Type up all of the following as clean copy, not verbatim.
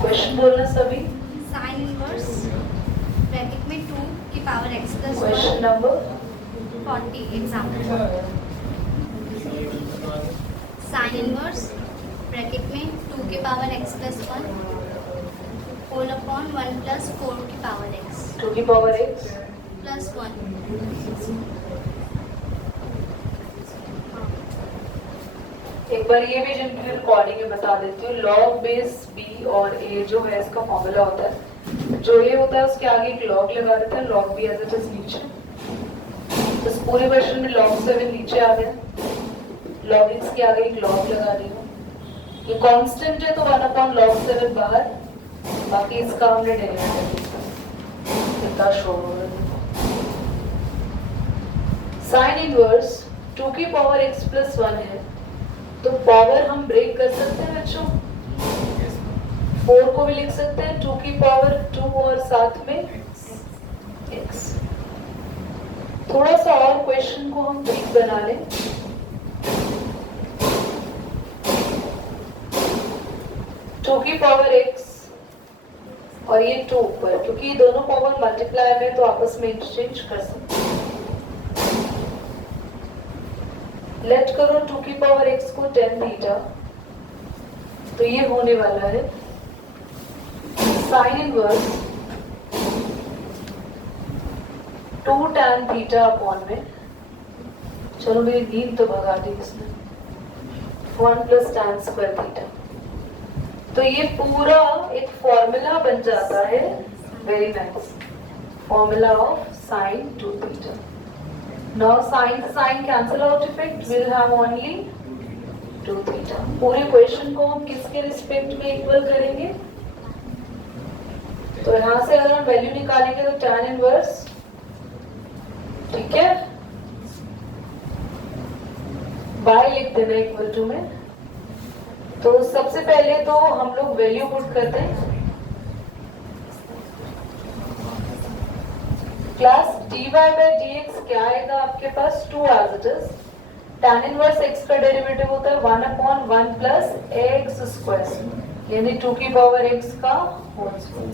Question बोलना सभी। Sign inverse bracket में 2 की power x plus question number 40 example. Sine inverse bracket में 2 की power x plus 1 whole upon 1 plus 4 की पावर x 2 की पावर x प्लस 1। एक बार ये भी जिनकी रिकॉर्डिंग में बता देती हूँ। लॉग बेस b और a जो है इसका फॉर्मूला होता है, जो a होता है उसके आगे एक लॉग लगा देते हैं, log b as it is नीचे। इस पूरे क्वेश्चन में log 7 नीचे आ गया, log x के आगे एक लॉग लगा दी हूँ। ये कांस्टेंट है तो 1 अपॉन log 7 बाहर, बाकी इसका हमने डेरिवेटिव कितना शो होगा। साइन इनवर्स 2 की पावर x प्लस 1 है, तो पावर हम ब्रेक कर सकते हैं बच्चों। 4 को भी लिख सकते हैं 2 की पावर 2 और साथ में x। थोड़ा सा और क्वेश्चन को हम ब्रेक बना लें। टू की पावर x और ये 2 ऊपर, क्योंकि ये दोनों पावर मल्टीप्लाई में तो आपस में इंटरचेंज कर सकते हैं। लेट करो 2 की पावर x को 10 थीटा, तो ये होने वाला है sine inverse 2 tan theta upon में, चलो मेरी नींद तो भगा दी इसने, 1 प्लस tan स्क्वायर थीटा। तो ये पूरा एक फॉर्मूला बन जाता है, very nice, formula of sine 2 theta. Now sin to sin cancel out effect will have only 2 theta. पूरे क्वेश्चन को हम किसके रिस्पेक्ट में इक्वल करेंगे? तो यहाँ से अगर हम वैल्यू निकालेंगे तो tan इनवर्स, ठीक है, बाय लिख देना इक्वल टू में। तो सबसे पहले तो हम लोग वैल्यू पुट करते हैं। क्लास dy by dx क्या आएगा आपके पास? 2 as it is। tan inverse x का डेरिवेटिव होता है 1 अपॉन 1 प्लस x स्क्वायर, यानी 2 की पावर x का होल स्क्वायर।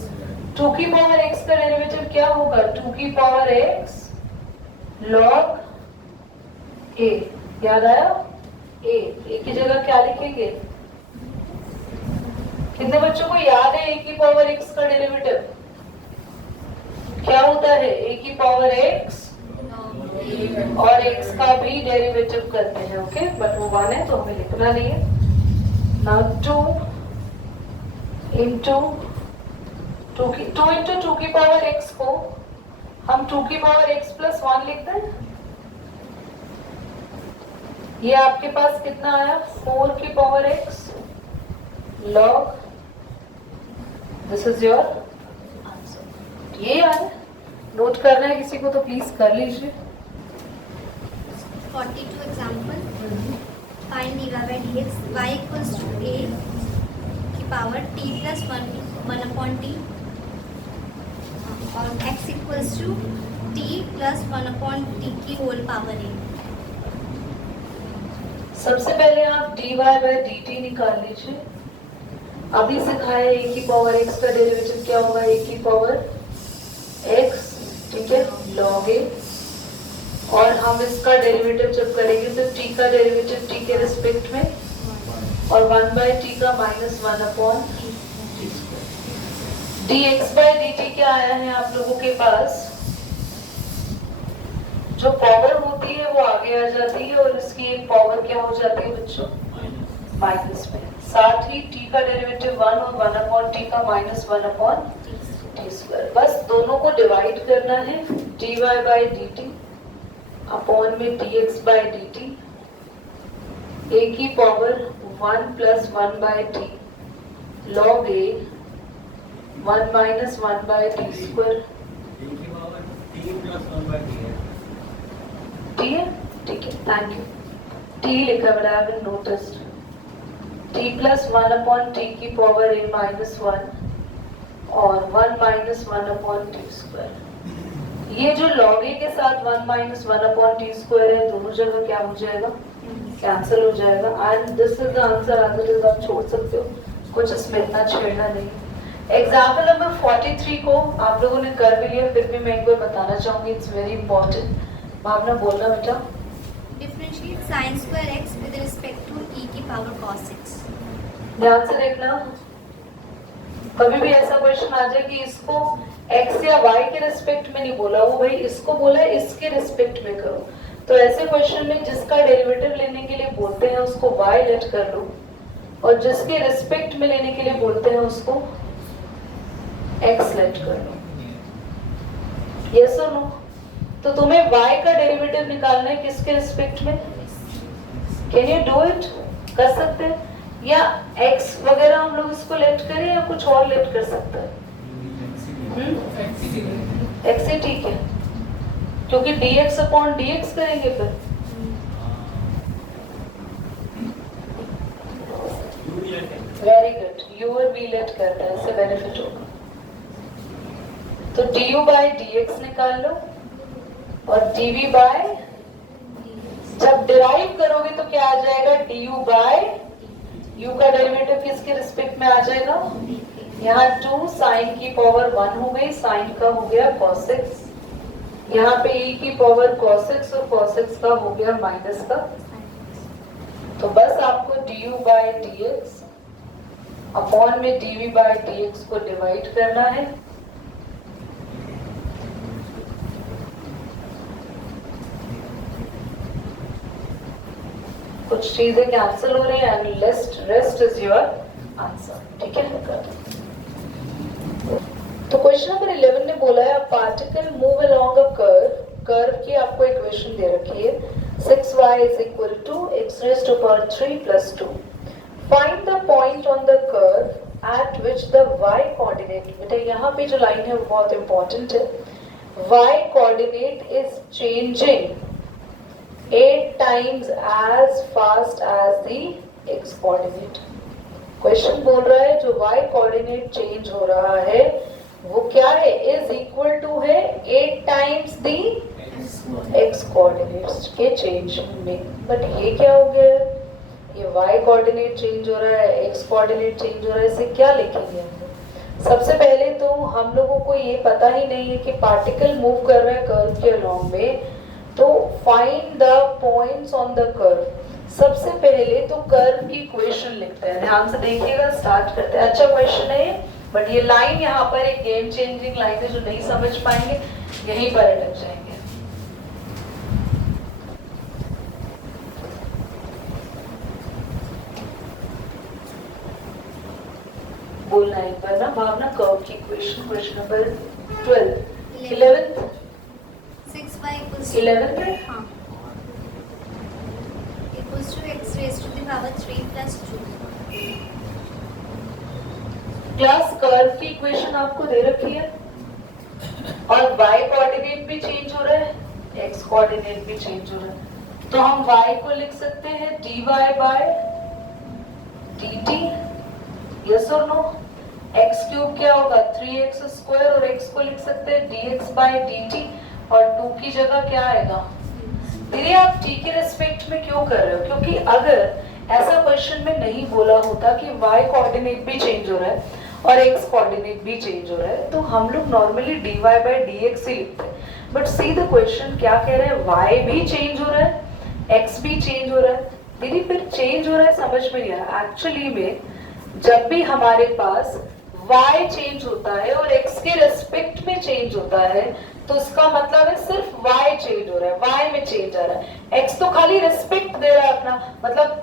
2 की पावर x का डेरिवेटिव क्या होगा? 2 की पावर x log a, याद आया? a की जगह क्या लिखेंगे? कितने बच्चों को याद है a की पावर x का डेरिवेटिव क्या होता है? a की पावर x और x का भी डेरिवेटिव करते हैं, ओके, बट वो 1 है तो हमें लिखना नहीं है। नाउ 2 इंटू 2 इंटू 2 की पावर x को हम 2 की पावर x प्लस 1 लिखते हैं। ये आपके पास कितना आया? 4 की power x log, this is your answer. ये यार नोट करना है किसी को तो प्लीज कर लीजिए। 42 example. Find dy by dx y equals to a की power t plus 1 upon t और x equals to t plus 1 upon t की होल पावर a। सबसे पहले आप dy by dt निकाल लीजिए। अभी सिखाया a की पावर x का डेरिवेटिव क्या होगा? a की पावर x, ठीक है, log a, और हम इसका डेरिवेटिव जब करेंगे तो t का डेरिवेटिव t के रिस्पेक्ट में और 1 by t का minus 1 upon dx by dt क्या आया है आप लोगों के पास? जो पावर होती है वो आगे आ जाती है और इसकी एक पावर क्या हो जाती है बच्चों? माइनस में। साथ ही t का डेरिवेटिव 1 और 1 अपॉन t का माइनस 1 अपॉन t स्क्वायर। बस दोनों को डिवाइड करना है, dy by dt अपॉन में dx by dt, a की power 1 plus 1 by t log a 1 minus 1 by t square. t है, ठीक है, थैंक यू। t लिखा बड़ा है, मैंने noticed. t plus 1 upon t की पावर a माइनस 1 और 1 माइनस 1 अपॉन टी स्क्वायर। ये जो log a के साथ 1 माइनस 1 अपॉन टी स्क्वायर है, दोनों जगह क्या हो जाएगा? कैंसिल हो जाएगा। And this is the answer as it is. आप छोड़ सकते हो, कुछ इसमें इतना छेड़ना नहीं। एग्जाम्पल नंबर 43 को आप लोगों ने कर भी लिया, फिर भी मैं एक बार बताना चाहूंगी, इट्स वेरी इंपॉर्टेंट। भावना बोलना बेटा। Differentiate sine square x with respect to e की पावर cos x। ध्यान से देखना, कभी भी ऐसा क्वेश्चन आ जाए कि इसको x या y के रिस्पेक्ट में नहीं बोला, वो भाई इसको बोला है इसके रिस्पेक्ट में करो। तो ऐसे क्वेश्चन में जिसका डेरिवेटिव लेने के लिए बोलते हैं उसको y लेट कर लो, और जिसके रिस्पेक्ट में लेने के लिए बोलते हैं उसको x लेट कर लो। यस और नो? तो तुम्हें y का डेरिवेटिव निकालना है किसके रिस्पेक्ट में? Can you do it? कर सकते हैं? या x वगैरह हम लोग इसको लेट करें या कुछ और लेट कर सकते हैं? x ही ठीक है, क्योंकि dx अपॉन dx करेंगे फिर। वेरी गुड, u और v लेट करना है, इससे बेनिफिट होगा। तो du बाय dx निकाल लो और dv बाय, जब डिराइव करोगे तो क्या आ जाएगा? du बाय, u का डेरिवेटिव किसके रिस्पेक्ट में आ जाएगा? यहाँ 2 साइन की पावर 1 हो गई, साइन का हो गया cos x, यहाँ पे e की पावर cos x और cos x का हो गया माइनस का। तो बस आपको du बाय dx अपॉन में dv बाय dx को डिवाइड करना है। कुछ चीजें कैंसिल हो रही हैं and rest is your answer. ठीक है, तो क्वेश्चन नंबर 11 ने बोला है particle move along a curve की आपको इक्वेशन दे रखी है 6y is equal to x raised to power 3 plus 2. Find the point on the curve at which the y coordinate, बेटा यहाँ पे जो लाइन है वो बहुत इंपॉर्टेंट है, y coordinate is changing 8 times as fast as the x coordinate. Question बोल रहा है जो y कोऑर्डिनेट चेंज हो रहा है वो क्या है? इज इक्वल टू है 8 टाइम्स दी x कोऑर्डिनेट्स के चेंज में। बट ये क्या हो गया? ये y कोऑर्डिनेट चेंज हो रहा है, x कोऑर्डिनेट चेंज हो रहा है, इसे क्या लिखेंगे हम लोग? सबसे पहले तो हम लोगों को ये पता ही नहीं है कि पार्टिकल मूव कर रहा है कर्व के अलोंग में, तो find the points on the curve. सबसे पहले तो कर्व की इक्वेशन लिखते हैं, ध्यान से देखिएगा, स्टार्ट करते हैं। अच्छा क्वेश्चन है, बट ये लाइन यहाँ पर एक गेम चेंजिंग लाइन है, जो नहीं समझ पाएंगे यहीं पर अटक जाएंगे। बोलना एक बार ना भावना, कर्व की equation, question number 12 11th 6y equals 11th है? हाँ, equals to x raised to the power 3 plus 2. Class curve की इक्वेशन आपको दे रखी है और y कोऑर्डिनेट भी चेंज हो रहा है, x कोऑर्डिनेट भी चेंज हो रहा है, तो हम y को लिख सकते हैं dy बाय dt। यस और नो? x क्यूब क्या होगा? 3x स्क्वायर, और x को लिख सकते हैं dx बाय dt, और 2 की जगह क्या आएगा? दीदी आप t के रेस्पेक्ट में क्यों कर रहे हो? क्योंकि अगर ऐसा क्वेश्चन में नहीं बोला होता कि y कोऑर्डिनेट भी चेंज हो रहा है और x कोऑर्डिनेट भी चेंज हो रहा है, तो हम लोग नॉर्मली dy बाय dx ही लिखते हैं। बट सी द क्वेश्चन क्या कह रहे हैं? y भी चेंज हो रहा है, x भी चेंज हो रहा है। दीदी फिर चेंज हो रहा है समझ में नहीं आया। एक्चुअली में जब भी हमारे पास y चेंज होता है और x के रेस्पेक्ट में चेंज होता है, तो इसका मतलब है सिर्फ y चेंज हो रहा है, y में चेंज आ रहा है, x तो खाली रेस्पेक्ट दे रहा है अपना। मतलब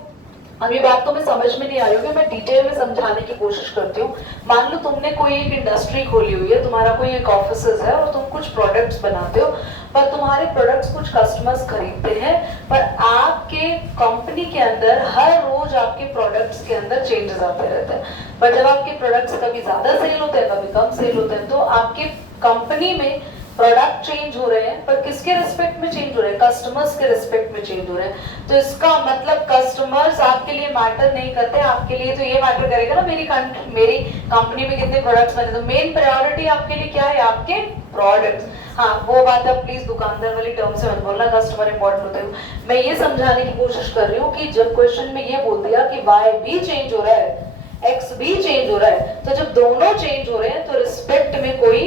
अभी बात तो मैं समझ में नहीं आ रही होगी, मैं डिटेल में समझाने की कोशिश करती हूँ। मान लो तुमने कोई एक इंडस्ट्री खोली हुई है, तुम्हारा कोई एक ऑफिस है और तुम कुछ प्रोडक्ट्स बनाते हो, पर तुम्हारे प्रोडक्ट्स कुछ कस्टमर्स खरीदते हैं, पर आपके कंपनी के अंदर हर रोज आपके प्रोडक्ट्स के अंदर चेंजेस आते रहते हैं। पर जब आपके प्रोडक्ट्स कभी ज्यादा सेल होते हैं, कभी कम सेल होते हैं, तो आपके कंपनी में प्रोडक्ट चेंज हो रहे हैं, पर किसके रिस्पेक्ट में चेंज हो रहे हैं? कस्टमर्स के रिस्पेक्ट में चेंज हो रहे हैं। तो इसका मतलब कस्टमर्स आपके लिए मैटर नहीं करते, आपके लिए तो ये मैटर करेगा ना मेरी कंपनी में कितने प्रोडक्ट्स बने। तो मेन प्रायोरिटी आपके लिए क्या है? आपके प्रोडक्ट्स। हाँ वो बात है, प्लीज दुकानदार वाली टर्म से मत बोलना, कस्टमर इंपॉर्टेंट होते हैं। मैं ये समझाने की कोशिश कर रही हूँ कि जब क्वेश्चन में ये बोल दिया कि वाई भी चेंज हो रहा है, एक्स भी चेंज हो रहा है, तो जब दोनों चेंज हो रहे हैं तो रिस्पेक्ट में कोई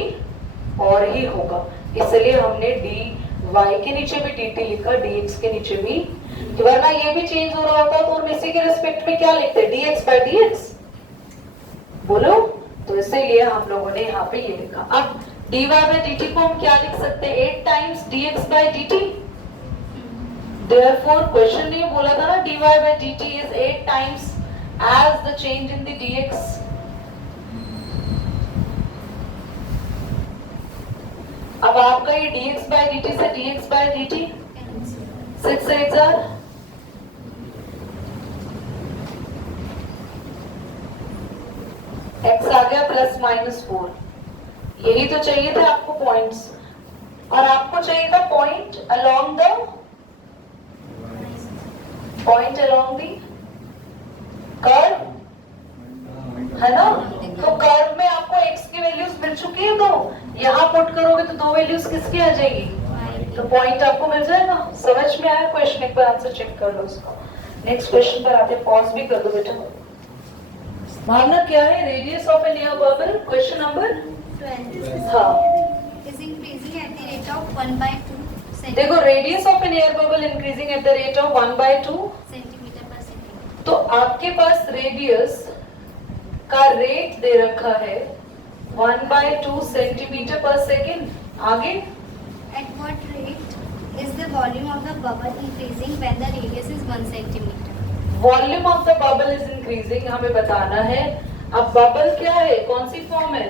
और ही होगा, इसलिए हमने डी वाई के नीचे भी dt लिखा, dx के नीचे भी, वरना ये भी चेंज हो रहा होता तो हम इसी के रिस्पेक्ट में क्या लिखते, dx by dx, बोलो। तो इसीलिए हम लोगों ने यहाँ पे ये लिखा। अब dy by dt को हम क्या लिख सकते हैं, 8 times dx by dt। Therefore question ने बोला था ना dy by dt is 8 times as the change in the dx। अब आपका ये dx by dt से dx by dt 6 8 x आ गया प्लस माइनस 4, यही तो चाहिए थे आपको पॉइंट्स, और आपको चाहिए था पॉइंट अलोंग द कर्व, है ना। तो कर्व में आपको x की वैल्यूज मिल चुकी है, तो यहाँ पुट करोगे तो दो वैल्यूज किसकी आ जाएगी, तो पॉइंट आपको मिल जाएगा। समझ में आया क्वेश्चन, एक बार आंसर चेक कर लो इसका। नेक्स्ट क्वेश्चन पर आते, पॉज भी कर दो बेटा। मानना क्या है, radius of an air bubble, question number 12 हाँ is increasing at the rate of 1/2 देखो, radius of an air bubble increasing at the rate of 1/2, centimetre per second. तो आपके पास रेडियस का रेट दे रखा है 1/2 सेंटीमीटर पर सेकेंड। आगे At what rate is the volume of the bubble increasing when the radius is 1 centimeter? Volume of the bubble is increasing, हमें बताना है। अब बबल क्या है, कौन सी फॉर्म है,